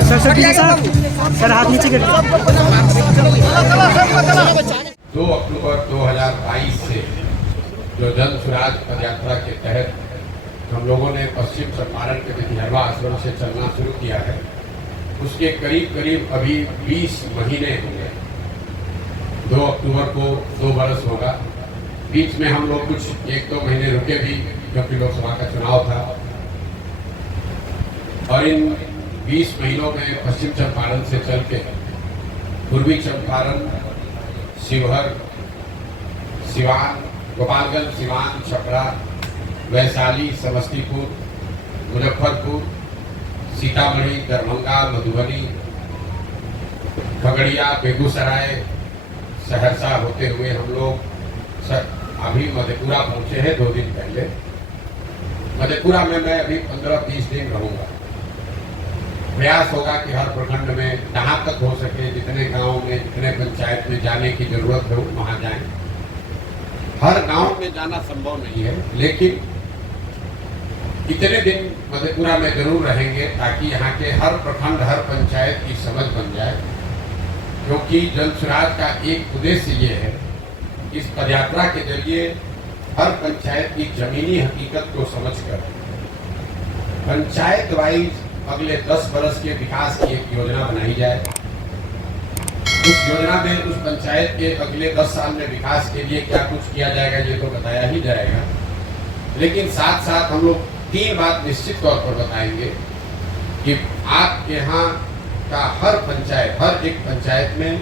Sir sir पीछे साहब, sir हाथ नीचे कर। 2 अक्टूबर 2022 से जो जन स्वराज पद यात्रा के तहत हम लोगों ने पश्चिम चंपारण के विधिहरवा आश्रम से चलना शुरू किया है, उसके करीब करीब अभी 20 महीने होंगे। 2 अक्टूबर को 2 बरस होगा। बीच में हम लोग कुछ 1-2 महीने रुके भी, क्योंकि लोकसभा का चुनाव था। और इन 20 महीनों में पश्चिम चंपारण से चल के पूर्वी चंपारण, शिवहर, सिवान, गोपालगंज, सिवान, छपरा, वैशाली, समस्तीपुर, मुजफ्फरपुर, सीतामढ़ी, दरभंगा, मधुबनी, खगड़िया, बेगूसराय, सहरसा होते हुए हम लोग अभी मधेपुरा पहुंचे हैं 2 दिन पहले। मधेपुरा में मैं अभी 15-20 दिन रहूंगा। प्रयास होगा कि हर प्रखंड में जहाँ तक हो सके, जितने गांव में, जितने पंचायत में जाने की जरूरत हो वहाँ जाएं। हर गांव में जाना संभव नहीं है, लेकिन इतने दिन मधेपुरा में जरूर रहेंगे ताकि यहाँ के हर प्रखंड, हर पंचायत की समझ बन जाए। क्योंकि जन स्वराज का एक उद्देश्य ये है, इस पदयात्रा के जरिए हर पंचायत की जमीनी हकीकत को समझकर पंचायत वाइज अगले 10 बरस के विकास की एक योजना बनाई जाए। उस योजना में उस पंचायत के अगले 10 साल में विकास के लिए क्या कुछ किया जाएगा ये तो बताया ही जाएगा, लेकिन साथ साथ हम लोग 3 बात निश्चित तौर पर बताएंगे कि आपके यहाँ का हर पंचायत, हर एक पंचायत में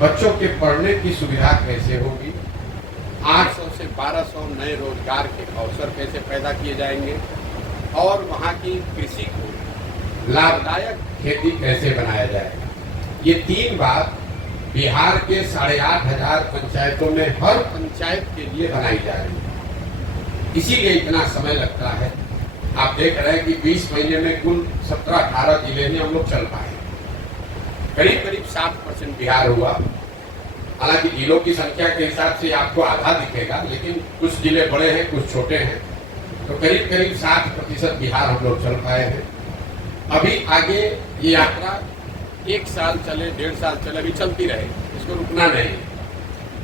बच्चों के पढ़ने की सुविधा कैसे होगी, 800 से 1200 नए रोजगार के अवसर कैसे पैदा किए जाएंगे, और वहाँ की कृषि को लाभदायक खेती कैसे बनाया जाएगा। ये 3 बात बिहार के 8500 पंचायतों में हर पंचायत के लिए बनाई जा रही है। इसीलिए इतना समय लगता है। आप देख रहे हैं कि 20 महीने में कुल 17-18 जिले में हम लोग चल पाए। करीब 60% बिहार हुआ। हालांकि जिलों की संख्या के हिसाब से आपको आधा दिखेगा, लेकिन कुछ जिले बड़े हैं, कुछ छोटे हैं, तो करीब 60% बिहार हम लोग चल पाए हैं। अभी आगे ये यात्रा 1 साल चले, 1.5 साल चले, अभी चलती रहे, इसको रुकना नहीं।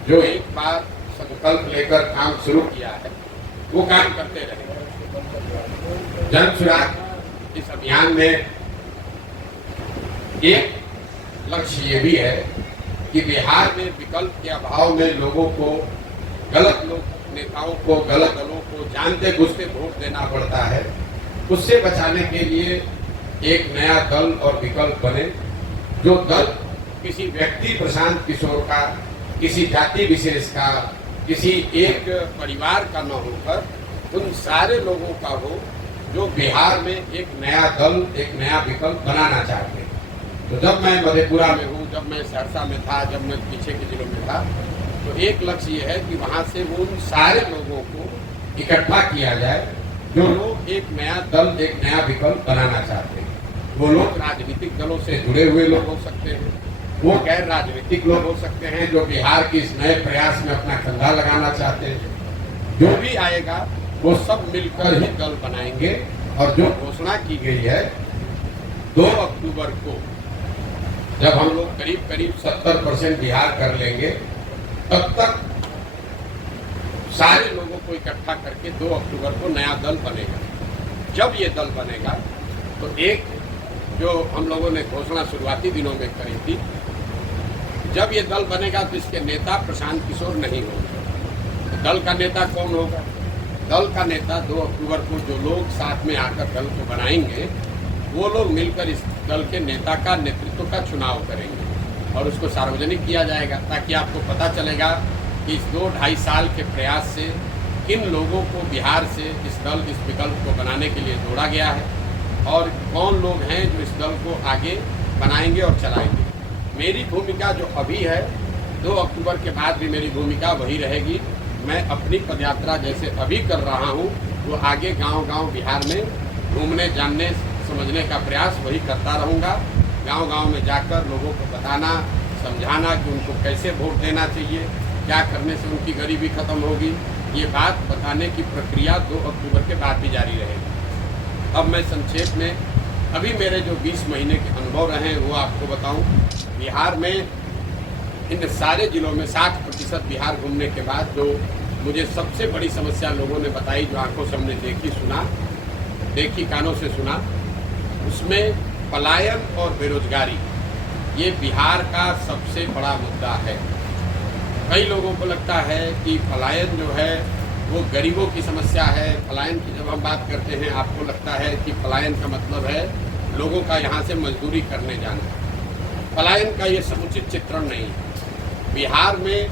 जो एक बार संकल्प लेकर काम शुरू किया है वो काम करते रहे। जन स्वराज इस अभियान में एक लक्ष्य ये भी है कि बिहार में विकल्प के अभाव में लोगों को, गलत नेताओं को, गलत दलों को जानते बुझते वोट देना पड़ता है। उससे बचाने के लिए एक नया दल और विकल्प बने, जो दल किसी व्यक्ति प्रशांत किशोर का, किसी जाति विशेष का, किसी एक परिवार का न होकर उन सारे लोगों का हो जो बिहार में एक नया दल, एक नया विकल्प बनाना चाहते हैं। तो जब मैं मधेपुरा में हूँ, जब मैं सहरसा में था, जब मैं पीछे के जिलों में था, तो एक लक्ष्य ये है कि वहाँ से वो उन सारे लोगों को इकट्ठा किया जाए जो लोग एक नया दल, एक नया विकल्प बनाना चाहते हैं। वो लोग राजनीतिक दलों से जुड़े हुए लोग हो सकते हैं, वो गैर राजनीतिक लोग हो सकते हैं जो बिहार के इस नए प्रयास में अपना कंधा लगाना चाहते हैं। जो भी आएगा वो सब मिलकर ही दल बनाएंगे। और जो घोषणा की गई है 2 अक्टूबर को, जब हम लोग करीब 70% बिहार कर लेंगे, तब तक सारे लोगों को इकट्ठा करके 2 अक्टूबर को नया दल बनेगा। जब ये दल बनेगा तो एक जो हम लोगों ने घोषणा शुरुआती दिनों में करी थी, जब ये दल बनेगा तो इसके नेता प्रशांत किशोर नहीं होंगे। तो दल का नेता कौन होगा? दल का नेता 2 अक्टूबर को जो लोग साथ में आकर दल को बनाएंगे, वो लोग मिलकर इस दल के नेता का, नेतृत्व का चुनाव करेंगे और उसको सार्वजनिक किया जाएगा, ताकि आपको पता चलेगा कि इस 2-2.5 साल के प्रयास से किन लोगों को बिहार से इस दल, इस विकल्प को बनाने के लिए जोड़ा गया है और कौन लोग हैं जो इस दल को आगे बनाएंगे और चलाएंगे। मेरी भूमिका जो अभी है, 2 अक्टूबर के बाद भी मेरी भूमिका वही रहेगी। मैं अपनी पदयात्रा जैसे अभी कर रहा हूँ, वो आगे गांव-गांव बिहार में घूमने, जानने, समझने का प्रयास वही करता रहूँगा। गांव-गांव में जाकर लोगों को बताना, समझाना कि उनको कैसे वोट देना चाहिए, क्या करने से उनकी गरीबी खत्म होगी, ये बात बताने की प्रक्रिया 2 अक्टूबर के बाद भी जारी रहेगी। अब मैं संक्षेप में अभी मेरे जो 20 महीने के अनुभव रहे वो आपको बताऊं। बिहार में इन सारे जिलों में 60% बिहार घूमने के बाद जो मुझे सबसे बड़ी समस्या लोगों ने बताई, जो आंखों से हमने देखी कानों से सुना, उसमें पलायन और बेरोजगारी ये बिहार का सबसे बड़ा मुद्दा है। कई लोगों को लगता है कि पलायन जो है वो गरीबों की समस्या है। पलायन की जब हम बात करते हैं आपको लगता है कि पलायन का मतलब है लोगों का यहाँ से मजदूरी करने जाना। पलायन का ये समुचित चित्रण नहीं है। बिहार में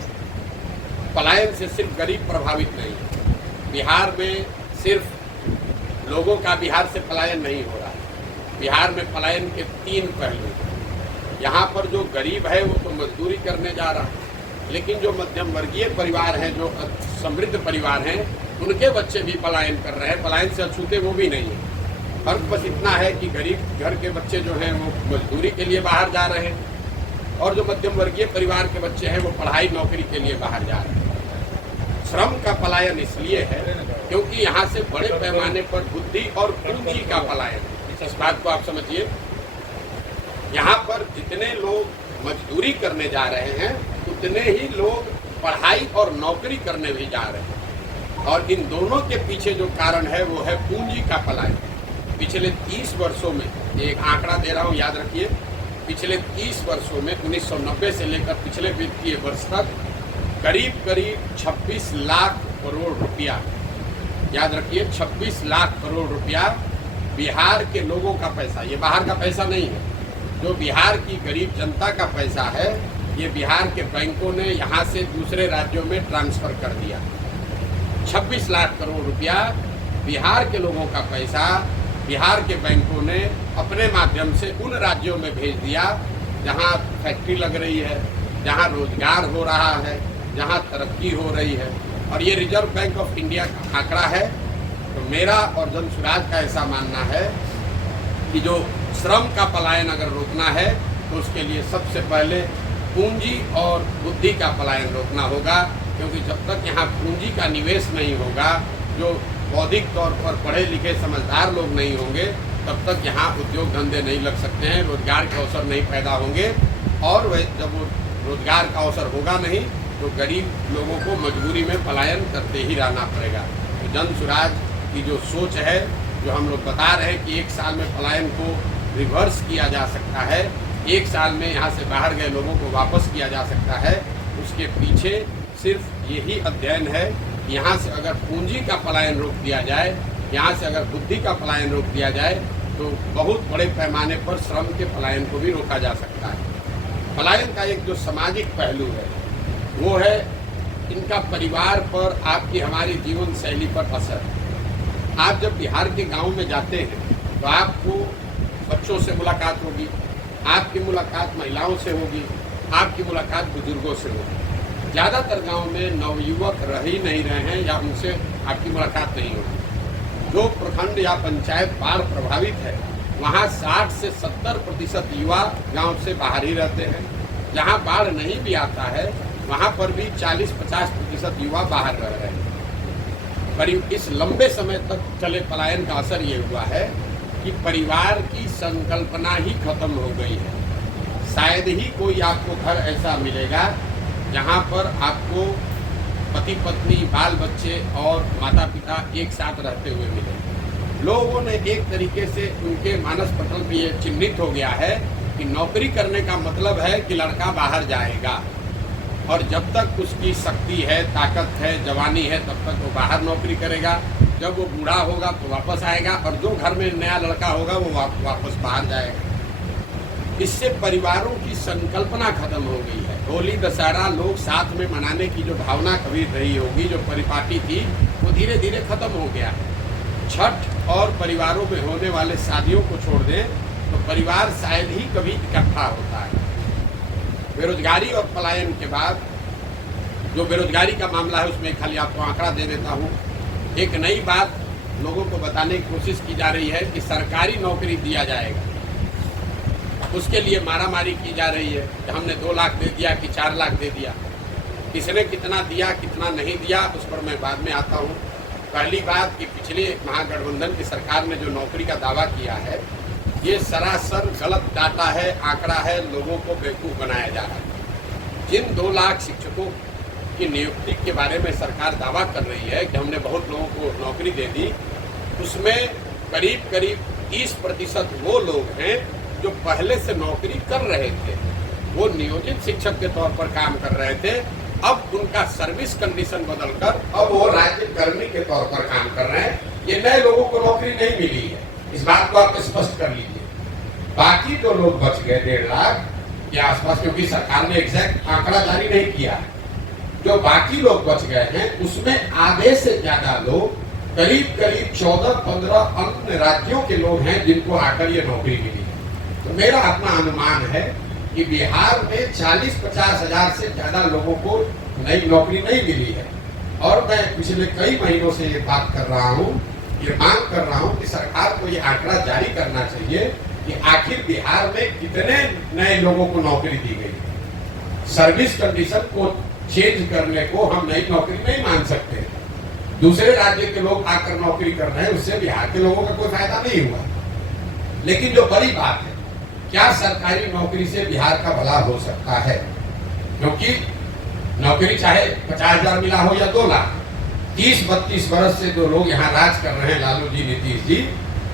पलायन से सिर्फ गरीब प्रभावित नहीं है। बिहार में सिर्फ लोगों का बिहार से पलायन नहीं हो रहा है। बिहार में पलायन के 3 पहलू हैं। यहाँ पर जो गरीब है वो तो मजदूरी करने जा रहा है, लेकिन जो मध्यम वर्गीय परिवार हैं, जो समृद्ध परिवार हैं, उनके बच्चे भी पलायन कर रहे हैं। पलायन से अछूते वो भी नहीं है। फर्क बस इतना है कि गरीब घर के बच्चे जो हैं वो मजदूरी के लिए बाहर जा रहे हैं, और जो मध्यम वर्गीय परिवार के बच्चे हैं वो पढ़ाई नौकरी के लिए बाहर जा रहे हैं। श्रम का पलायन इसलिए है क्योंकि यहाँ से बड़े पैमाने पर बुद्धि और पूंजी का पलायन। इस बात को आप समझिए, यहाँ पर जितने लोग मजदूरी करने जा रहे हैं उतने ही लोग पढ़ाई और नौकरी करने भी जा रहे हैं, और इन दोनों के पीछे जो कारण है वो है पूंजी का पलायन। पिछले 30 वर्षों में, एक आंकड़ा दे रहा हूँ याद रखिए, पिछले 30 वर्षों में 1990 से लेकर पिछले वित्तीय वर्ष तक करीब 26 लाख करोड़ रुपया, याद रखिए 26 लाख करोड़ रुपया बिहार के लोगों का पैसा, ये बाहर का पैसा नहीं है, जो बिहार की गरीब जनता का पैसा है, ये बिहार के बैंकों ने यहाँ से दूसरे राज्यों में ट्रांसफर कर दिया। 26 लाख करोड़ रुपया बिहार के लोगों का पैसा बिहार के बैंकों ने अपने माध्यम से उन राज्यों में भेज दिया जहाँ फैक्ट्री लग रही है, जहाँ रोजगार हो रहा है, जहाँ तरक्की हो रही है। और ये रिजर्व बैंक ऑफ इंडिया का आंकड़ा है। तो मेरा और जनसुराज का ऐसा मानना है कि जो श्रम का पलायन अगर रोकना है तो उसके लिए सबसे पहले पूंजी और बुद्धि का पलायन रोकना होगा, क्योंकि जब तक यहाँ पूंजी का निवेश नहीं होगा, जो बौद्धिक तौर पर पढ़े लिखे समझदार लोग नहीं होंगे, तब तक यहाँ उद्योग धंधे नहीं लग सकते हैं, रोजगार के अवसर नहीं पैदा होंगे, और वह जब वो रोजगार का अवसर होगा नहीं तो गरीब लोगों को मजबूरी में पलायन करते ही रहना पड़ेगा। तो जनसुराज की जो सोच है, जो हम लोग बता रहे हैं कि 1 साल में पलायन को रिवर्स किया जा सकता है, 1 साल में यहाँ से बाहर गए लोगों को वापस किया जा सकता है, उसके पीछे सिर्फ यही अध्ययन है। यहाँ से अगर पूंजी का पलायन रोक दिया जाए, यहाँ से अगर बुद्धि का पलायन रोक दिया जाए, तो बहुत बड़े पैमाने पर श्रम के पलायन को भी रोका जा सकता है। पलायन का एक जो सामाजिक पहलू है वो है इनका परिवार पर, आपकी हमारी जीवन शैली पर असर। आप जब बिहार के गांव में जाते हैं तो आपको बच्चों से मुलाकात होगी, आपकी मुलाकात महिलाओं से होगी, आपकी मुलाकात बुजुर्गों से होगी। ज़्यादातर गांव में नवयुवक रह ही नहीं रहे हैं या उनसे आपकी मुलाकात नहीं होगी। जो प्रखंड या पंचायत बाढ़ प्रभावित है वहाँ 60 से 70% युवा गांव से बाहर ही रहते हैं। जहाँ बाढ़ नहीं भी आता है वहाँ पर भी 40-50% युवा बाहर रह रहे हैं। पर इस लंबे समय तक चले पलायन का असर ये हुआ है कि परिवार की संकल्पना ही खत्म हो गई है। शायद ही कोई आपको घर ऐसा मिलेगा जहाँ पर आपको पति पत्नी, बाल बच्चे और माता पिता एक साथ रहते हुए मिले। लोगों ने एक तरीके से उनके मानस पटल पर ये चिन्हित हो गया है कि नौकरी करने का मतलब है कि लड़का बाहर जाएगा, और जब तक उसकी शक्ति है, ताकत है, जवानी है, तब तक वो बाहर नौकरी करेगा। जब वो बूढ़ा होगा तो वापस आएगा, और जो घर में नया लड़का होगा वो वापस बाहर जाएगा। इससे परिवारों की संकल्पना खत्म हो गई है। होली दशहरा लोग साथ में मनाने की जो भावना कभी रही होगी, जो परिपाटी थी, वो धीरे धीरे खत्म हो गया है। छठ और परिवारों में होने वाले शादियों को छोड़ दें तो परिवार शायद ही कभी इकट्ठा होता है। बेरोजगारी और पलायन के बाद जो बेरोजगारी का मामला है उसमें खाली आपको आंकड़ा दे देता हूँ। एक नई बात लोगों को बताने की कोशिश की जा रही है कि सरकारी नौकरी दिया जाएगा, उसके लिए मारामारी की जा रही है कि हमने 2 लाख दे दिया कि 4 लाख दे दिया। किसने कितना दिया कितना नहीं दिया उस पर मैं बाद में आता हूँ। पहली बात कि पिछले महागठबंधन की सरकार ने जो नौकरी का दावा किया है ये सरासर गलत डाटा है, आंकड़ा है, लोगों को बेवकूफ बनाया जा रहा है। जिन 2 लाख शिक्षकों की नियुक्ति के बारे में सरकार दावा कर रही है कि हमने बहुत लोगों को नौकरी दे दी, उसमें करीब करीब 30% वो लोग हैं जो पहले से नौकरी कर रहे थे, वो नियोजित शिक्षक के तौर पर काम कर रहे थे। अब उनका सर्विस कंडीशन बदलकर अब वो राज्य कर्मी के तौर पर काम कर रहे हैं। ये नए लोगों को नौकरी नहीं मिली है, इस बात को आप स्पष्ट कर लीजिए। बाकी जो लोग बच गए 1.5 लाख के आसपास, क्योंकि सरकार ने एग्जैक्ट आंकड़ा जारी नहीं किया है, जो बाकी लोग बच गए हैं उसमें आधे से ज्यादा लोग, करीब करीब 14-15 अन्य राज्यों के लोग हैं जिनको आकर ये नौकरी मिली है। तो मेरा अपना अनुमान है कि बिहार में 40-50 हजार से ज्यादा लोगों को नई नौकरी नहीं मिली है। और मैं पिछले कई महीनों से ये बात कर रहा हूँ, ये मांग कर रहा हूँ कि सरकार को ये आंकड़ा जारी करना चाहिए कि आखिर बिहार में कितने नए लोगों को नौकरी दी गई। सर्विस कंडीशन को चेंज करने को हम नई नौकरी नहीं मान सकते। दूसरे राज्य के लोग आकर नौकरी कर रहे हैं, उससे बिहार के लोगों का कोई फायदा नहीं हुआ। लेकिन जो बड़ी बात है, क्या सरकारी नौकरी से बिहार का भला हो सकता है? क्योंकि नौकरी चाहे 50,000 मिला हो या 2 लाख, 30-32 वर्ष से जो लोग यहाँ राज कर रहे हैं, लालू जी, नीतीश जी,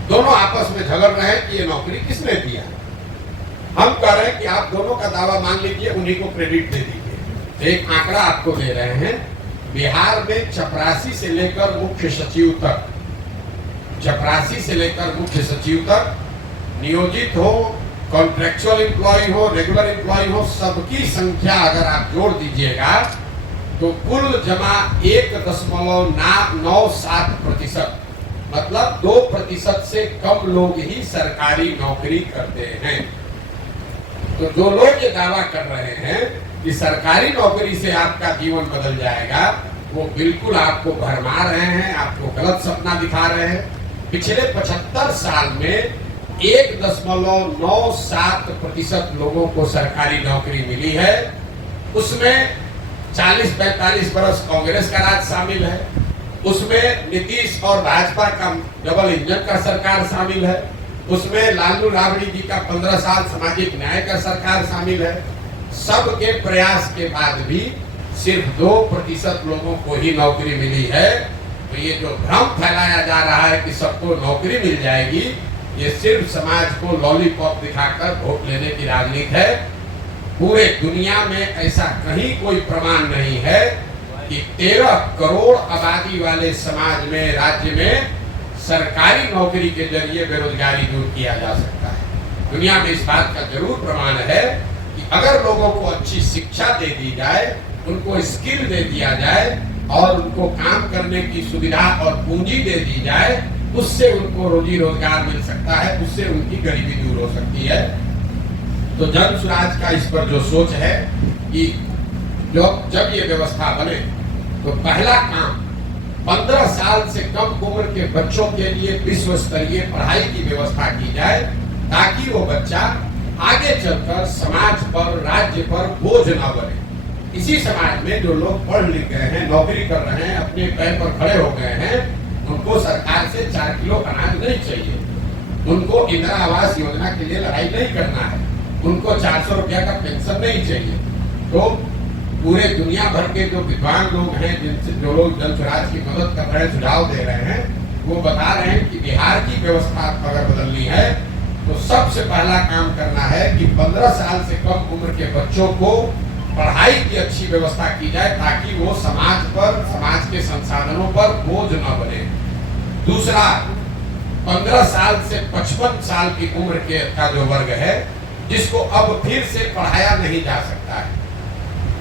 दोनों आपस में झगड़ रहे हैं कि ये नौकरी किसने दिया। हम कह रहे हैं कि आप दोनों का दावा मान लीजिए, उन्हीं को क्रेडिट दे दीजिए। एक आंकड़ा आपको दे रहे हैं, बिहार में चपरासी से लेकर मुख्य सचिव तक, चपरासी से लेकर मुख्य सचिव तक, नियोजित हो, कॉन्ट्रेक्चुअल एम्प्लॉय हो, रेगुलर एम्प्लॉय हो, सबकी संख्या अगर आप जोड़ दीजिएगा तो कुल जमा 1.97%, मतलब 2% से कम लोग ही सरकारी नौकरी करते हैं। तो जो लोग ये दावा कर रहे हैं कि सरकारी नौकरी से आपका जीवन बदल जाएगा, वो बिल्कुल आपको भरमा रहे हैं, आपको गलत सपना दिखा रहे हैं। पिछले 75 साल में 1.97% लोगों को सरकारी नौकरी मिली है। उसमें 40-45 वर्ष कांग्रेस का राज शामिल है, उसमें नीतीश और भाजपा का डबल इंजन का सरकार शामिल है, उसमें लालू राबड़ी जी का 15 साल सामाजिक न्याय का सरकार शामिल है। सबके प्रयास के बाद भी सिर्फ 2% लोगों को ही नौकरी मिली है। तो ये जो भ्रम फैलाया जा रहा है कि सबको नौकरी मिल जाएगी, ये सिर्फ समाज को लॉलीपॉप दिखाकर वोट लेने की राजनीति है। पूरे दुनिया में ऐसा कहीं कोई प्रमाण नहीं है कि 13 करोड़ आबादी वाले समाज में, राज्य में सरकारी नौकरी के जरिए बेरोजगारी दूर किया जा सकता है। दुनिया में इस बात का जरूर प्रमाण है कि अगर लोगों को अच्छी शिक्षा दे दी जाए, उनको स्किल दे दिया जाए और उनको काम करने की सुविधा और पूंजी दे दी जाए, उससे उनको रोजी रोजगार मिल सकता है, उससे उनकी गरीबी दूर हो सकती है। तो जन स्वराज का इस पर जो सोच है कि जब ये व्यवस्था बने तो पहला काम 15 साल से कम उम्र के बच्चों के लिए विश्व स्तरीय पढ़ाई की व्यवस्था की जाए, ताकि वो बच्चा आगे चलकर समाज पर, राज्य पर बोझ न बने। इसी समाज में जो लोग पढ़ लिख गए हैं, नौकरी कर रहे हैं, अपने पैर पर खड़े हो गए हैं, उनको सरकार से 4 किलो अनाज नहीं चाहिए, उनको इंदिरा आवास योजना के लिए लड़ाई नहीं करना है, उनको 400 रुपया का पेंशन नहीं चाहिए। तो पूरे दुनिया भर के जो विद्वान लोग हैं, जिनसे जो लोग जन स्वराज की मदद कर रहे हैं, सुझाव दे रहे हैं, वो बता रहे हैं कि बिहार की व्यवस्था अगर बदलनी है तो सबसे पहला काम करना है कि 15 साल से कम उम्र के बच्चों को पढ़ाई की अच्छी व्यवस्था की जाए, ताकि वो समाज पर, समाज के संसाधनों पर बोझ न बने। दूसरा, 15 साल से 55 साल की उम्र के का जो वर्ग है, जिसको अब फिर से पढ़ाया नहीं जा सकता है,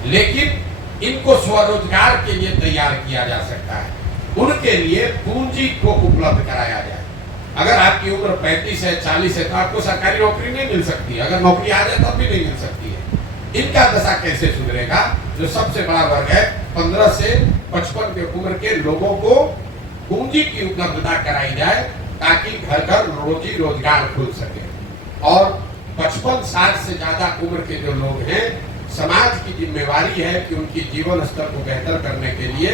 लेकिन इनको स्वरोजगार के लिए तैयार किया जा सकता है, उनके लिए पूंजी को उपलब्ध कराया जाए। अगर आपकी उम्र 35 है, 40 है, तो आपको सरकारी नौकरी नहीं मिल सकती। अगर नौकरी आ जाए तब भी नहीं मिल सकती है। इनका दशा कैसे सुधरेगा? जो सबसे बड़ा वर्ग है, 15 से 55 के उम्र के लोगों को पूंजी की उपलब्धता कराई जाए, ताकि घर घर रोजी रोजगार खुल सके। और 55-60 से ज्यादा उम्र के जो लोग हैं, समाज की जिम्मेवारी है कि उनकी जीवन स्तर को बेहतर करने के लिए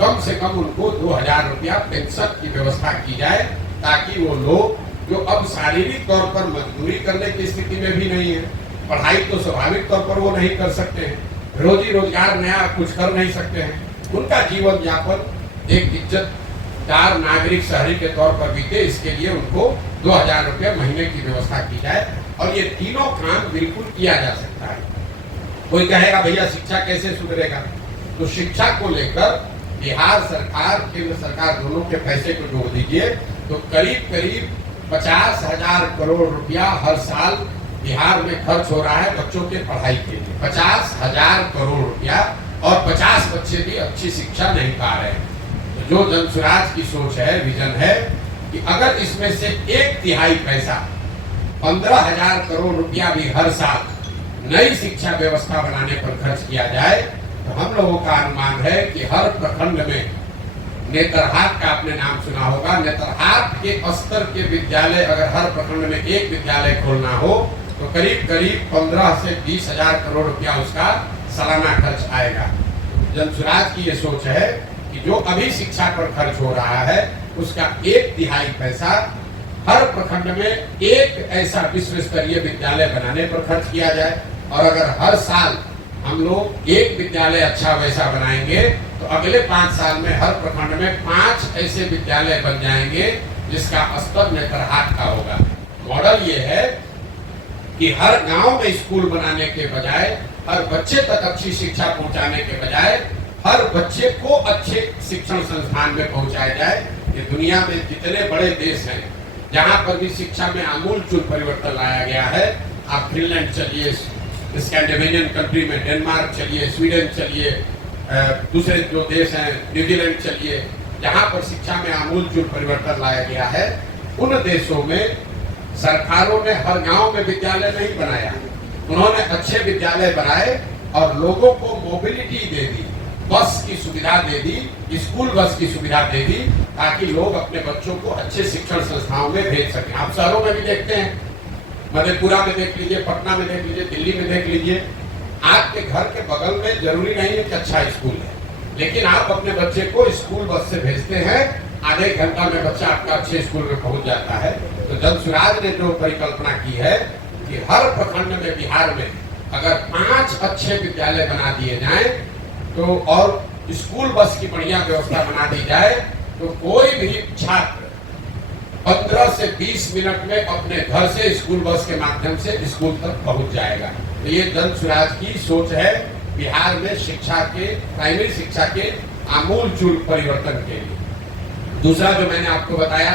कम से कम उनको 2000 रुपया पेंशन की व्यवस्था की जाए, ताकि वो लोग जो अब शारीरिक तौर पर मजदूरी करने की स्थिति में भी नहीं है, पढ़ाई तो स्वाभाविक तौर पर वो नहीं कर सकते हैं, रोजी रोजगार नया कुछ कर नहीं सकते हैं, उनका जीवन यापन एक इज्जतदार नागरिक शहरी के तौर पर बीते, इसके लिए उनको 2000 रुपये महीने की व्यवस्था की जाए। और ये तीनों काम बिल्कुल किया जा सकता है। कोई कहेगा भैया शिक्षा कैसे सुधरेगा, तो शिक्षा को लेकर बिहार सरकार केंद्र सरकार दोनों के पैसे को जोड़ दीजिए तो करीब करीब 50,000 करोड़ रुपया हर साल बिहार में खर्च हो रहा है बच्चों के पढ़ाई के लिए। 50,000 करोड़ रुपया और 50 बच्चे भी अच्छी शिक्षा नहीं पा रहे हैं। तो जो जनसुराज की सोच है, विजन है कि अगर इसमें से 1/3 पैसा 15,000 करोड़ रुपया भी हर साल नई शिक्षा व्यवस्था बनाने पर खर्च किया जाए तो हम लोगों का अनुमान है कि हर प्रखंड में, नेतरहाट का आपने नाम सुना होगा, नेतरहाट के स्तर के विद्यालय अगर हर प्रखंड में एक विद्यालय खोलना हो तो करीब करीब 15 से 20,000 करोड़ रुपया उसका सालाना खर्च आएगा। जनसुराज की ये सोच है कि जो अभी शिक्षा पर खर्च हो रहा है उसका 1/3 पैसा हर प्रखंड में एक ऐसा विश्व स्तरीय विद्यालय बनाने पर खर्च किया जाए। और अगर हर साल हम लोग एक विद्यालय अच्छा वैसा बनाएंगे तो अगले 5 साल में हर प्रखंड में 5 ऐसे विद्यालय बन जाएंगे जिसका स्तर नेतरहाट का होगा। मॉडल ये है कि हर गांव में स्कूल बनाने के बजाय, हर बच्चे तक अच्छी शिक्षा पहुंचाने के बजाय हर बच्चे को अच्छे शिक्षण संस्थान में पहुंचाया जाए। ये दुनिया में जितने बड़े देश हैं जहां पर भी शिक्षा में आमूलचूल परिवर्तन लाया गया है, आप फिनलैंड चलिए, स्कैंडिनेवियन कंट्री में डेनमार्क चलिए, स्वीडन चलिए, दूसरे जो देश हैं न्यूजीलैंड चलिए, जहां पर शिक्षा में आमूलचूल परिवर्तन लाया गया है, उन देशों में सरकारों ने हर गांव में विद्यालय नहीं बनाया, उन्होंने अच्छे विद्यालय बनाए और लोगों को मोबिलिटी दे दी, बस की सुविधा दे दी, स्कूल बस की सुविधा दे दी, ताकि लोग अपने बच्चों को अच्छे शिक्षण संस्थाओं में भेज सकें। आप शहरों में भी देखते हैं, मधेपुरा में देख लीजिए, पटना में देख लीजिए, दिल्ली में देख लीजिए, आपके घर के बगल में जरूरी नहीं है कि अच्छा स्कूल है, लेकिन आप अपने बच्चे को स्कूल बस से भेजते हैं, आधे घंटा में बच्चा आपका अच्छे स्कूल में पहुंच जाता है। तो जनसुराज ने जो परिकल्पना की है कि हर प्रखंड में बिहार में अगर 5 अच्छे विद्यालय बना दिए जाएं तो और स्कूल बस की बढ़िया व्यवस्था बना दी जाए तो कोई भी छात्र 15 से 20 मिनट में अपने घर से स्कूल बस के माध्यम से स्कूल तक पहुंच जाएगा। तो ये जनसुराज की सोच है बिहार में शिक्षा के, प्राइमरी शिक्षा के आमूलचूल परिवर्तन के लिए। दूसरा जो मैंने आपको बताया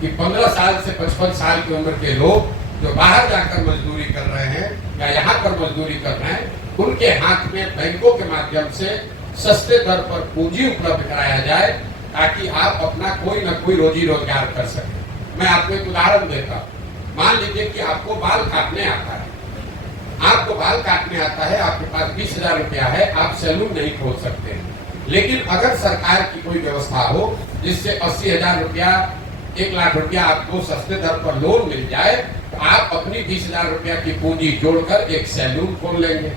कि 15 साल से 55 साल की उम्र के लोग जो बाहर जाकर मजदूरी कर रहे हैं या यहाँ पर मजदूरी कर रहे हैं, उनके हाथ में बैंकों के माध्यम से सस्ते दर पर पूंजी उपलब्ध कराया जाए ताकि आप अपना कोई न कोई रोजी रोजगार कर सकें। मैं आपको एक उदाहरण देता हूँ। मान लीजिए कि आपको बाल काटने आता है, आपको बाल काटने आता है, आपके पास 20,000 रुपया है, आप सैलून नहीं खोल सकते हैं, लेकिन अगर सरकार की कोई व्यवस्था हो जिससे 80,000 रुपया, 1 लाख रुपया आपको सस्ते दर पर लोन मिल जाए तो आप अपनी 20,000 रुपया की पूंजी जोड़कर एक सैलून खोल लेंगे,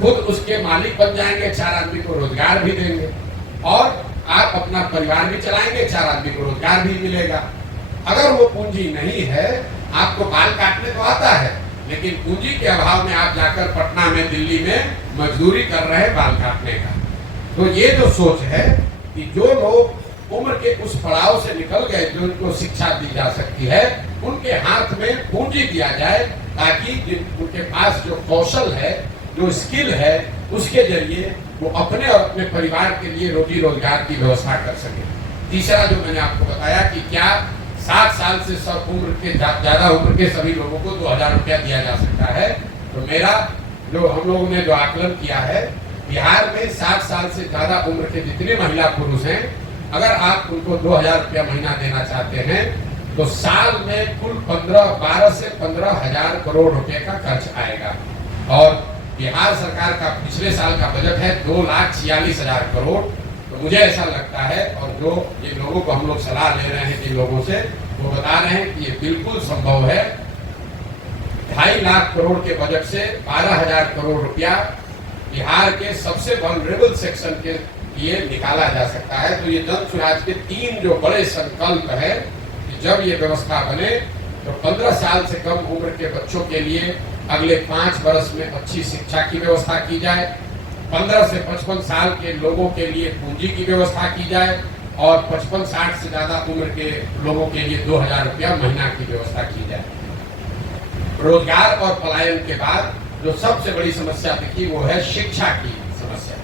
खुद उसके मालिक बन जाएंगे, 4 आदमी को रोजगार भी देंगे और आप अपना परिवार भी चलाएंगे, 4 आदमी को रोजगार भी मिलेगा। अगर वो पूंजी नहीं है, आपको बाल काटने तो आता है लेकिन पूंजी के अभाव में आप जाकर पटना में, दिल्ली में मजदूरी कर रहे हैं बाल काटने का। तो ये जो सोच है कि जो लोग उम्र के उस पड़ाव से निकल गए जो उनको शिक्षा दी जा सकती है, उनके हाथ में पूंजी दिया जाए ताकि उनके पास जो कौशल है, जो स्किल है, उसके जरिए वो अपने और अपने परिवार के लिए रोजी रोजगार की व्यवस्था कर सके। तीसरा जो मैंने आपको बताया कि क्या 60 साल से सब उम्र के ज्यादा उम्र के सभी लोगों को 2,000 रुपया दिया जा सकता है। तो मेरा जो हम लोगों ने जो आकलन किया है, बिहार में 60 साल से ज्यादा उम्र के जितने महिला पुरुष हैं, अगर आप उनको 2,000 रुपया महीना देना चाहते हैं तो साल में कुल 12 से 15,000 करोड़ रुपए का खर्च आएगा। और बिहार सरकार का पिछले साल का बजट है 2,46,000 करोड़। तो मुझे ऐसा लगता है, और जो जिन लोगों को हम लोग सलाह ले रहे हैं, जिन लोगों से, वो बता रहे हैं कि ये बिल्कुल संभव है। 2.5 लाख करोड़ के बजट से 12,000 करोड़ रुपया बिहार के सबसे वल्नरेबल सेक्शन के लिए निकाला जा सकता है। तो ये जनसुराज के 3 जो बड़े संकल्प है कि जब ये व्यवस्था बने तो 15 साल से कम उम्र के बच्चों के लिए अगले 5 वर्ष में अच्छी शिक्षा की व्यवस्था की जाए। 15 से 55 साल के लोगों के लिए पूंजी की व्यवस्था की जाए और 55-60 से ज्यादा उम्र के लोगों के लिए 2000 रुपया महीना की व्यवस्था की जाए। रोजगार और पलायन के बाद जो सबसे बड़ी समस्या दिखी वो है शिक्षा की समस्या।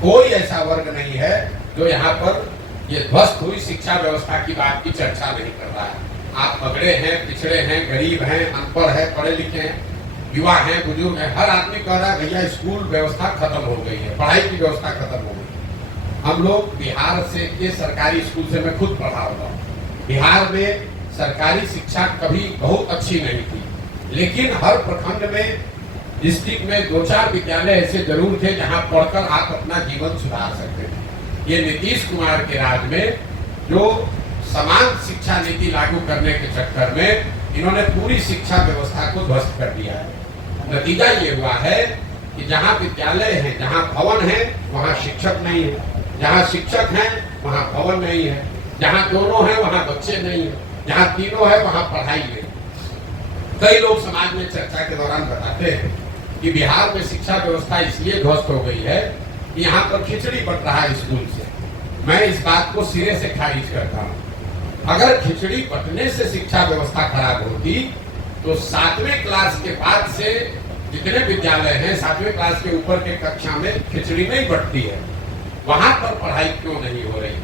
कोई ऐसा वर्ग नहीं है जो यहाँ पर ये ध्वस्त हुई शिक्षा व्यवस्था की बात की चर्चा नहीं कर रहा है। आप पगड़े हैं, पिछड़े हैं, गरीब हैं, अनपढ़ हैं, पढ़े लिखे हैं, युवा हैं, बुजुर्ग हैं, हर आदमी कह रहा है भैया स्कूल व्यवस्था खत्म हो गई है, पढ़ाई की व्यवस्था खत्म हो गई। हम लोग बिहार से के सरकारी स्कूल से मैं खुद पढ़ा हुआ हूँ। बिहार में सरकारी शिक्षा कभी बहुत अच्छी नहीं थी, लेकिन हर प्रखंड में, डिस्ट्रिक्ट में 2-4 विद्यालय ऐसे जरूर थे जहाँ पढ़कर आप अपना जीवन सुधार सकते थे। ये नीतीश कुमार के राज में जो समान शिक्षा नीति लागू करने के चक्कर में इन्होंने पूरी शिक्षा व्यवस्था को ध्वस्त कर दिया है। नतीजा ये हुआ है कि जहाँ विद्यालय है, जहाँ भवन है, वहाँ शिक्षक नहीं है, जहाँ शिक्षक है वहाँ भवन नहीं है, जहाँ दोनों है वहाँ बच्चे नहीं है, जहाँ तीनों है वहाँ पढ़ाई नहीं। कई लोग समाज में चर्चा के दौरान बताते हैं कि बिहार में शिक्षा व्यवस्था इसलिए ध्वस्त हो गई है कि यहाँ पर खिचड़ी बट रहा है स्कूल से। मैं इस बात को सिरे से खारिज करता हूँ। अगर खिचड़ी बटने से शिक्षा व्यवस्था खराब होती तो 7वें क्लास के बाद से जितने विद्यालय हैं 7वें क्लास के ऊपर के कक्षा में खिचड़ी नहीं बटती है, वहां पर पढ़ाई क्यों नहीं हो रही?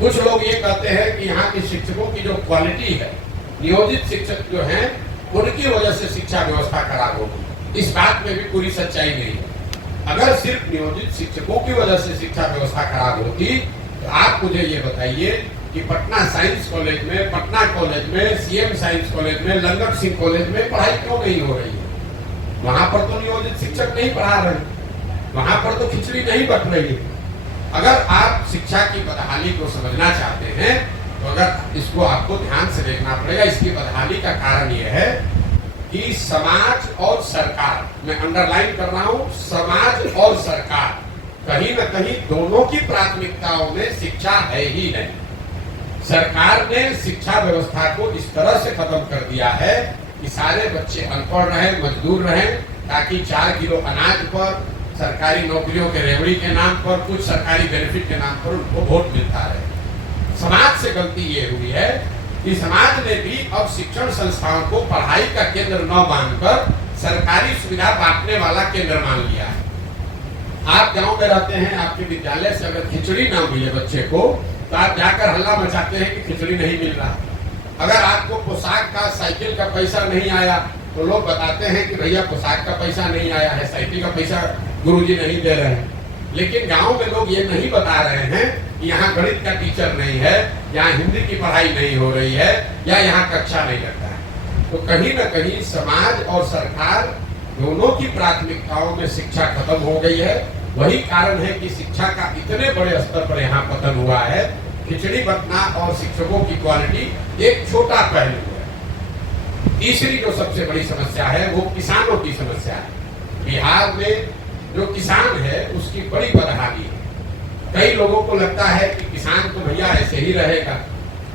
कुछ लोग ये कहते हैं कि यहाँ के शिक्षकों की जो क्वालिटी है, नियोजित शिक्षक जो हैं उनकी वजह से शिक्षा व्यवस्था खराब होगी। इस बात में भी पूरी सच्चाई नहीं है। अगर सिर्फ नियोजित शिक्षकों की वजह से शिक्षा व्यवस्था खराब होती तो आप मुझे ये बताइए कि पटना साइंस कॉलेज में, पटना कॉलेज में, सीएम साइंस कॉलेज में, लंगट सिंह कॉलेज में पढ़ाई क्यों नहीं हो रही है? वहां पर तो नियोजित शिक्षक नहीं पढ़ा रहे, वहां पर तो खिचड़ी नहीं बट रही है। अगर आप शिक्षा की बदहाली को समझना चाहते हैं तो अगर इसको आपको ध्यान से देखना पड़ेगा। इसकी बदहाली का कारण यह है कि समाज और सरकार, मैं अंडरलाइन कर रहा हूं, समाज और सरकार कहीं न कहीं दोनों की प्राथमिकताओं में शिक्षा है ही नहीं। सरकार ने शिक्षा व्यवस्था को इस तरह से खत्म कर दिया है कि सारे बच्चे अनपढ़ रहे, मजदूर रहे, ताकि 4 किलो अनाज पर, सरकारी नौकरियों के रेवड़ी के नाम पर, कुछ सरकारी बेनिफिट के नाम पर उनको वोट मिलता रहे। समाज से गलती ये हुई है कि समाज ने भी अब शिक्षण संस्थाओं को पढ़ाई का केंद्र न मानकर सरकारी सुविधा बांटने वाला केंद्र मान लिया है। आप गांव में रहते हैं, आपके विद्यालय से अगर खिचड़ी ना मिले बच्चे को तो आप जाकर हल्ला मचाते हैं कि खिचड़ी नहीं मिल रहा। अगर आपको पोशाक का, साइकिल का पैसा नहीं आया तो लोग बताते हैं कि भैया पोशाक का पैसा नहीं आया है, साइकिल का पैसा गुरुजी नहीं दे रहे हैं। लेकिन गांव में लोग ये नहीं बता रहे हैं कि यहाँ गणित का टीचर नहीं है, यहाँ हिंदी की पढ़ाई नहीं हो रही है, या यहाँ कक्षा नहीं लगता है। तो कहीं न कहीं समाज और सरकार दोनों की प्राथमिकताओं में शिक्षा खत्म हो गई है। वही कारण है कि शिक्षा का इतने बड़े स्तर पर यहाँ पतन हुआ है। खिचड़ी बंटना और शिक्षकों की क्वालिटी एक छोटा पहलू है। तीसरी जो सबसे बड़ी समस्या है वो किसानों की समस्या है। बिहार में जो किसान है उसकी बड़ी बदहाली है। कई लोगों को लगता है कि किसान तो भैया ऐसे ही रहेगा,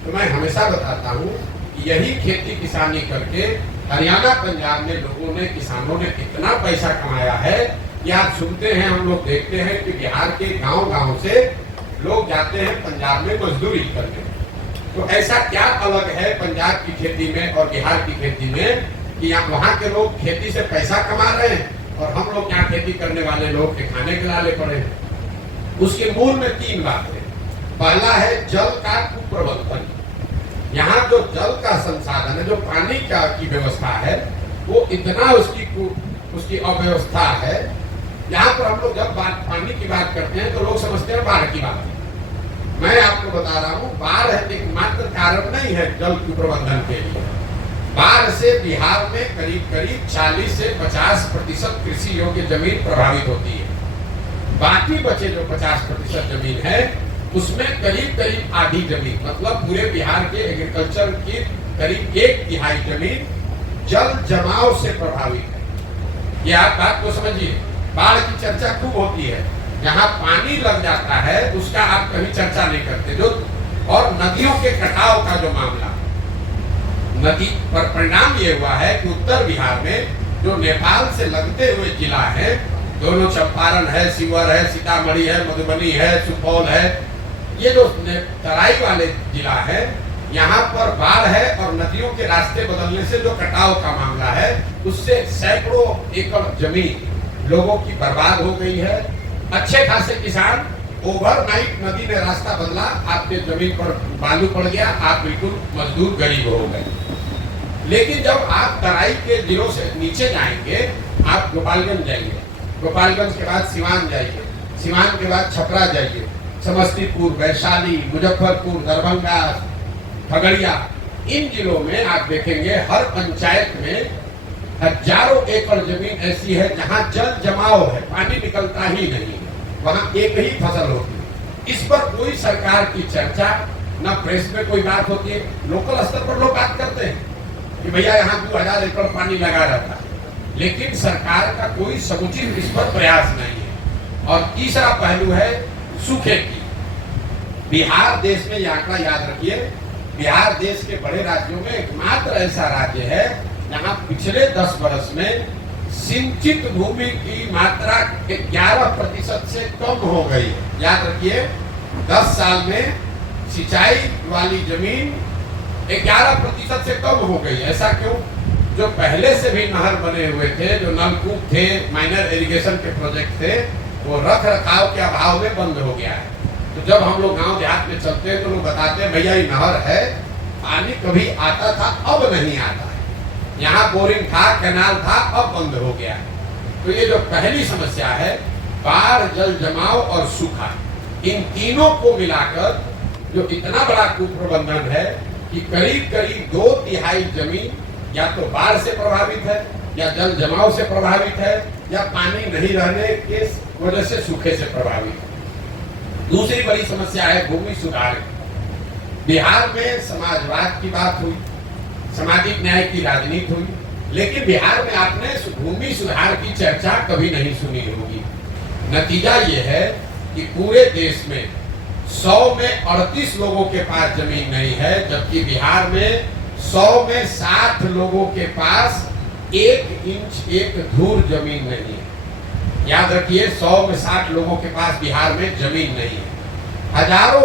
तो मैं हमेशा बताता हूँ कि यही खेती किसानी करके हरियाणा, पंजाब में लोगों ने, किसानों ने इतना पैसा कमाया है कि आप सुनते हैं, हम लोग देखते हैं कि बिहार के गांव-गांव से लोग जाते हैं पंजाब में मजदूरी करने। तो ऐसा क्या अलग है पंजाब की खेती में और बिहार की खेती में कि वहाँ के लोग खेती से पैसा कमा रहे हैं और हम लोग यहाँ खेती करने वाले लोग के खाने के लाले पड़े हैं? उसके मूल में 3 बातें। पहला है जल का कुप्रबंधन। यहाँ जो जल का संसाधन है, जो पानी का की व्यवस्था है, वो इतना उसकी अव्यवस्था है। यहाँ पर हम लोग जब पानी की बात करते हैं तो लोग समझते हैं बाढ़ की बात है। मैं आपको बता रहा हूँ, बाढ़ एकमात्र कारण नहीं है जल कुप्रबंधन के लिए। बाढ़ से बिहार में करीब 40 से 50% कृषि योग्य जमीन प्रभावित होती है। बाकी बचे जो 50% जमीन है उसमें करीब आधी जमीन, मतलब पूरे बिहार के एग्रीकल्चर की करीब 1/3 जमीन जल जमाव से प्रभावित है। ये आप बात को समझिए। बाढ़ की चर्चा खूब होती है, जहाँ पानी लग जाता है उसका आप कभी चर्चा नहीं करते। जो और नदियों के कटाव का जो मामला, परिणाम ये हुआ है कि उत्तर बिहार में जो नेपाल से लगते हुए जिला है, दोनों चंपारण है, शिवहर है, सीतामढ़ी है, मधुबनी है, सुपौल है, ये जो तराई वाले जिला है, यहाँ पर बाढ़ है और नदियों के रास्ते बदलने से जो कटाव का मामला है, उससे सैकड़ों एकड़ जमीन लोगों की बर्बाद हो गई है। अच्छे खासे किसान, ओवरनाइट नदी ने रास्ता बदला, आपके जमीन पर बालू पड़ गया, आप बिल्कुल मजदूर गरीब हो गए। लेकिन जब आप तराई के जिलों से नीचे जाएंगे, आप गोपालगंज जाइए, गोपालगंज के बाद सिवान जाइए, सिवान के बाद छपरा जाइए, समस्तीपुर, वैशाली, मुजफ्फरपुर, दरभंगा, खगड़िया, इन जिलों में आप देखेंगे हर पंचायत में हजारों एकड़ जमीन ऐसी है जहां जल जमाव है, पानी निकलता ही नहीं है, वहां एक ही फसल होती है। इस पर कोई सरकार की चर्चा न, प्रेस में कोई बात होती है। लोकल स्तर पर लोग बात करते हैं कि भैया यहाँ 2000 एकड़ पानी लगा रहता है, लेकिन सरकार का कोई समुचित इस पर प्रयास नहीं है। और तीसरा पहलू है सूखे की। बिहार देश में, यह आंकड़ा याद रखिए, बिहार देश के बड़े राज्यों में एकमात्र ऐसा राज्य है जहां पिछले 10 वर्ष में सिंचित भूमि की मात्रा 11% से कम हो गई है। याद रखिए, 10 साल में सिंचाई वाली जमीन 11% से कम हो गई। ऐसा क्यों? जो पहले से भी नहर बने हुए थे, जो नलकूप थे, माइनर इरिगेशन के प्रोजेक्ट थे, वो रख रखाव के अभाव में बंद हो गया है। तो जब हम लोग गांव देहात में चलते हैं तो लोग बताते हैं भैया ये नहर है, पानी कभी आता था, अब नहीं आता है, यहाँ बोरिंग था, कैनाल था, अब बंद हो गया है। तो ये जो पहली समस्या है, बाढ़, जल जमाव और सूखा, इन तीनों को मिलाकर जो इतना बड़ा कुप्रबंधन है कि करीब करीब 2/3 जमीन या तो बाढ़ से प्रभावित है, या जल जमाव से प्रभावित है, या पानी नहीं रहने के वजह से सूखे से प्रभावित है। दूसरी बड़ी समस्या है भूमि सुधार। बिहार में समाजवाद की बात हुई, सामाजिक न्याय की राजनीति हुई, लेकिन बिहार में आपने भूमि सुधार की चर्चा कभी नहीं सुनी होगी। नतीजा ये है कि पूरे देश में 100 में 38 लोगों के पास जमीन नहीं है, जबकि बिहार में 100 में 60 लोगों के पास 1 इंच 1 धूर जमीन नहीं है। याद रखिए, 100 में 60 लोगों के पास बिहार में जमीन नहीं है। हजारों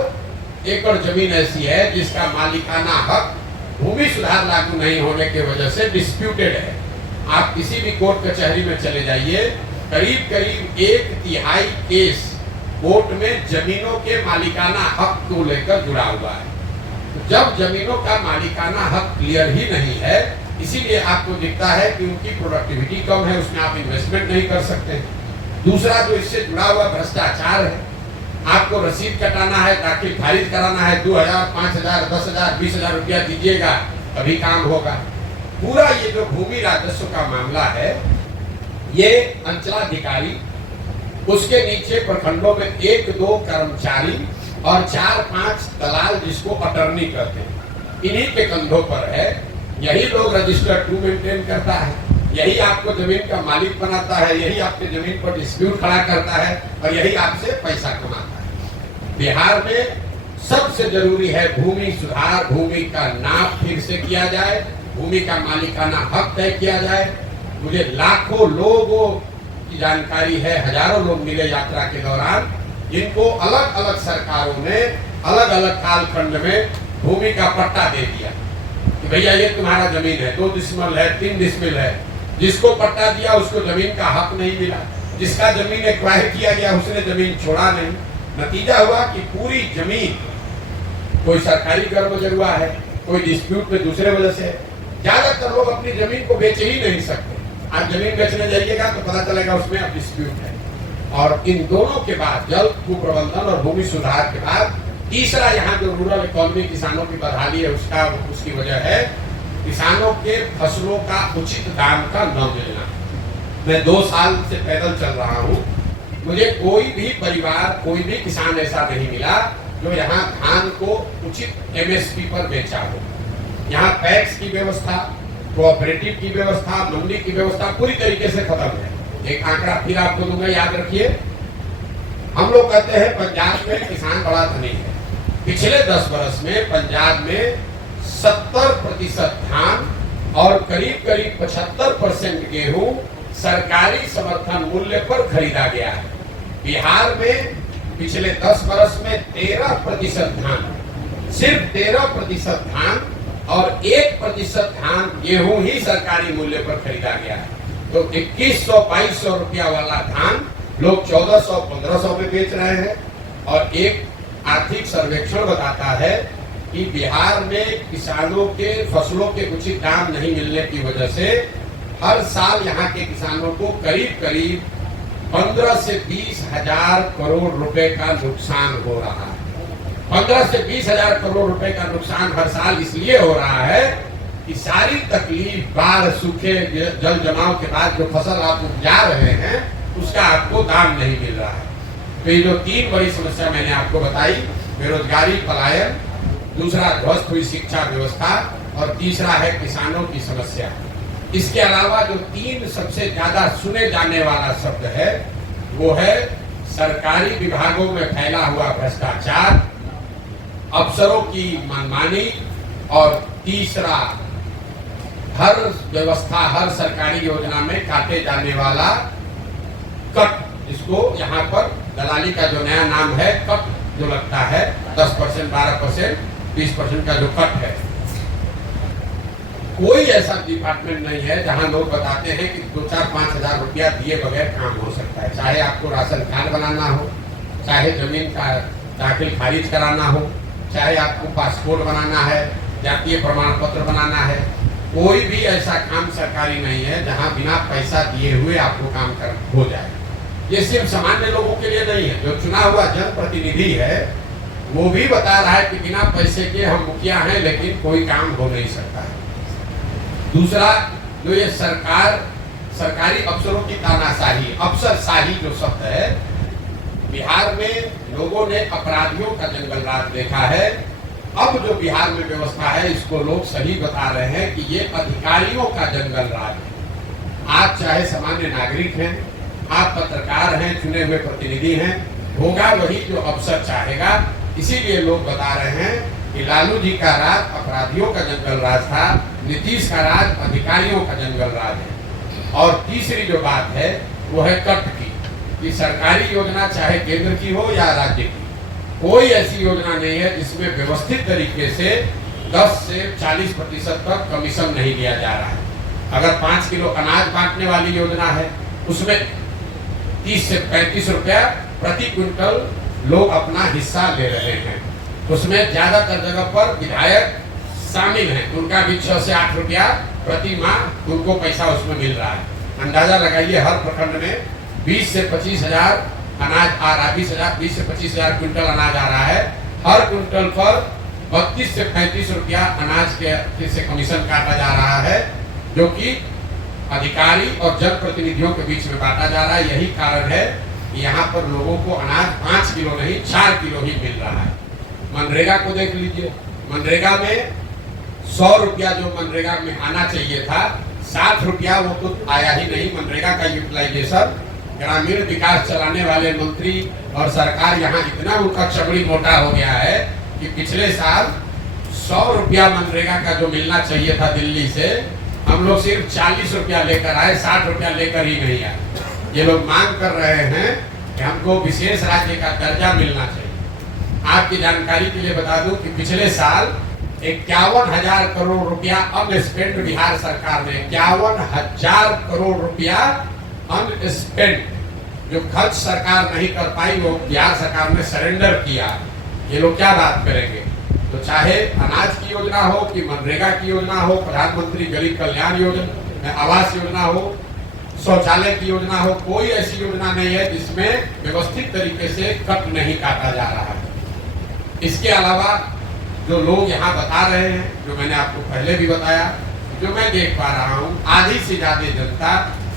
एकड़ जमीन ऐसी है जिसका मालिकाना हक भूमि सुधार लागू नहीं होने की वजह से डिस्प्यूटेड है। आप किसी भी कोर्ट कचहरी में चले जाइए, करीब करीब 1/3 केस कोर्ट में जमीनों के मालिकाना हक को लेकर जुड़ा हुआ है। तो जब जमीनों का मालिकाना हक क्लियर ही नहीं है, इसीलिए आपको दिखता है कि उनकी प्रोडक्टिविटी कम है, उसमें आप इन्वेस्टमेंट नहीं कर सकते। दूसरा जो इससे जुड़ा हुआ भ्रष्टाचार है, आपको रसीद कटाना है, दाखिल खारिज कराना है, 2000, 5000, 10,000, 20,000 रुपया दीजिएगा तभी काम होगा। पूरा ये जो भूमि राजस्व का मामला है, ये अंचलाधिकारी, उसके नीचे प्रखंडों में 1-2 कर्मचारी और 4-5 दलाल जिसको अटर्नी कहते हैं, इन्हीं के कंधों पर है। यही लोग रजिस्टर 2 मेंटेन करता है, यही आपको जमीन का मालिक बनाता है, यही आपके जमीन पर डिस्प्यूट खड़ा करता है और यही आपसे पैसा कमाता है। बिहार में सबसे जरूरी है भूमि सुधार, भूमि का नाप फिर से किया जाए, भूमि का मालिकाना हक तय किया जाए। मुझे लाखों लोगों की जानकारी है, हजारों लोग मिले यात्रा के दौरान, जिनको अलग अलग सरकारों ने अलग अलग कालखंड में भूमि का पट्टा दे दिया कि भैया ये तुम्हारा जमीन है, 2 डिसमिल है, 3 डिसमिल है। जिसको पट्टा दिया उसको जमीन का हक नहीं मिला, जिसका जमीन एक्वायर किया गया उसने जमीन छोड़ा नहीं। नतीजा हुआ कि पूरी जमीन, कोई सरकारी कर्म जरुआ है, कोई डिस्प्यूट में दूसरे वजह से, ज्यादातर लोग अपनी जमीन को बेच ही नहीं सकते। आप जमीन बेचने जाइएगा तो पता चलेगा उसमें अब डिस्प्यूट है। और इन दोनों के बाद, जल कुप्रबंधन और भूमि सुधार के बाद, तीसरा यहाँ जो रूरल इकोनॉमी किसानों की बदहाली है, उसकी वजह है किसानों के फसलों का उचित दाम का न मिलना। मैं 2 साल से पैदल चल रहा हूँ, मुझे कोई भी परिवार, कोई भी किसान ऐसा नहीं मिला जो यहाँ धान को उचित MSP पर बेचा हो। यहाँ पैक्स की व्यवस्था, कोऑपरेटिव की व्यवस्था, मंडी की व्यवस्था पूरी तरीके से खत्म है। एक आंकड़ा फिर आपको दूंगा, याद रखिए। हम लोग कहते हैं पंजाब में किसान बड़ा धनी है। पिछले 10 वर्ष में पंजाब में 70% धान और करीब करीब 75% गेहूं सरकारी समर्थन मूल्य पर खरीदा गया है। बिहार में पिछले 10 वर्ष में 13% धान, सिर्फ 13% धान और 1% धान गेहूं ही सरकारी मूल्य पर खरीदा गया है। तो 2100-2200 रुपया वाला धान लोग 1400-1500 में बेच रहे हैं। और एक आर्थिक सर्वेक्षण बताता है कि बिहार में किसानों के फसलों के उचित दाम नहीं मिलने की वजह से हर साल यहाँ के किसानों को करीब करीब 15 से 20 हजार करोड़ रुपए का नुकसान हो रहा है। 15 से 20 हजार करोड़ रुपए का नुकसान हर साल इसलिए हो रहा है कि सारी तकलीफ, बाढ़, सूखे, जल जमाव के बाद जो फसल आप उपजा रहे हैं उसका आपको दाम नहीं मिल रहा है। तो ये जो 3 बड़ी समस्या मैंने आपको बताई, बेरोजगारी, पलायन, दूसरा ध्वस्त हुई शिक्षा व्यवस्था और तीसरा है किसानों की समस्या। इसके अलावा जो 3 सबसे ज्यादा सुने जाने वाला शब्द है वो है सरकारी विभागों में फैला हुआ भ्रष्टाचार, अफसरों की मनमानी और तीसरा हर व्यवस्था, हर सरकारी योजना में काटे जाने वाला कट, जिसको यहाँ पर दलाली का जो नया नाम है कट जो लगता है 10%, 12%, 20% का जो कट है। कोई ऐसा डिपार्टमेंट नहीं है जहां लोग बताते हैं कि 2-4-5 हजार रुपया दिए बगैर काम हो सकता है। चाहे आपको राशन कार्ड बनाना हो, चाहे जमीन का दाखिल खारिज कराना हो, चाहे आपको पासपोर्ट बनाना है, जातीय प्रमाण पत्र बनाना है, कोई भी ऐसा काम सरकारी नहीं है जहां बिना पैसा दिए हुए आपको काम हो जाए। ये सिर्फ सामान्य लोगों के लिए नहीं है। जो चुना हुआ जनप्रतिनिधि है वो भी बता रहा है कि बिना पैसे के हम मुखिया हैं लेकिन कोई काम हो नहीं सकता है। दूसरा, जो ये सरकारी अफसरों की तानाशाही, अफसरशाही जो शब्द है, बिहार में लोगों ने अपराधियों का जंगल राज देखा है। अब जो बिहार में व्यवस्था है इसको लोग सही बता रहे हैं कि ये अधिकारियों का जंगल राज है। आप चाहे सामान्य नागरिक हैं, आप पत्रकार हैं, चुने हुए प्रतिनिधि हैं, होगा वही जो अफसर चाहेगा। इसीलिए लोग बता रहे हैं कि लालू जी का राज अपराधियों का जंगल राज था, नीतीश का राज अधिकारियों का जंगल राज है। और तीसरी जो बात है वो है कट की, कि सरकारी योजना चाहे केंद्र की हो या राज्य की, कोई ऐसी योजना नहीं है जिसमें व्यवस्थित तरीके से 10 से 40% तक कमीशन नहीं लिया जा रहा है। अगर 5 किलो अनाज बांटने वाली योजना है उसमें 30 से 35 रुपया प्रति क्विंटल लोग अपना हिस्सा ले रहे हैं। उसमें ज्यादातर जगह पर विधायक शामिल हैं, उनका भी 6 से 8 रुपया प्रति माह उनको पैसा उसमें मिल रहा है। अंदाजा लगाइए हर प्रखंड में 20 से 25 हजार अनाज आ रहा है, 20 से 25 हजार क्विंटल अनाज आ रहा है। हर क्विंटल पर 32 से 35 रुपया अनाज के से कमीशन काटा जा रहा है, जो कि अधिकारी और जनप्रतिनिधियों के बीच में बांटा जा रहा है। यही कारण है कि यहाँ पर लोगों को अनाज 5 किलो नहीं 4 किलो ही मिल रहा है। मनरेगा को देख लीजिए, मनरेगा में 100 रुपया जो मनरेगा में आना चाहिए था, 60 रुपया वो तो आया ही नहीं। मनरेगा का यूटिलाइजेशन, ग्रामीण विकास चलाने वाले मंत्री और सरकार यहाँ इतना उनका चमड़ी मोटा हो गया है कि पिछले साल 100 रुपया मनरेगा का जो मिलना चाहिए था दिल्ली से, हम लोग सिर्फ 40 रुपया लेकर आए, 60 रुपया लेकर ही नहीं आए। ये लोग मांग कर रहे हैं कि हमको विशेष राज्य का दर्जा मिलना चाहिए। आपकी जानकारी के लिए बता दूं कि पिछले साल 51,000 करोड़ रुपया अनस्पेंड बिहार सरकार ने, 51,000 करोड़ रुपया अनस्पेंड जो खर्च सरकार नहीं कर पाई वो बिहार सरकार ने सरेंडर किया। ये लोग क्या बात करेंगे? तो चाहे अनाज की योजना हो कि मनरेगा की योजना हो, प्रधानमंत्री गरीब कल्याण योजना, आवास योजना हो, शौचालय की योजना हो, कोई ऐसी योजना नहीं है जिसमें व्यवस्थित तरीके से कट नहीं काटा जा रहा है। इसके अलावा जो लोग यहाँ बता रहे हैं, जो मैंने आपको पहले भी बताया, जो मैं देख पा रहा हूँ, आधी से ज्यादा जनता,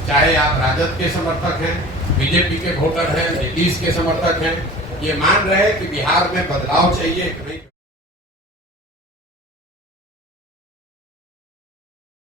चाहे आप राजद के समर्थक हैं, बीजेपी के वोटर हैं, नीतीश के समर्थक हैं, ये मान रहे हैं कि बिहार में बदलाव चाहिए।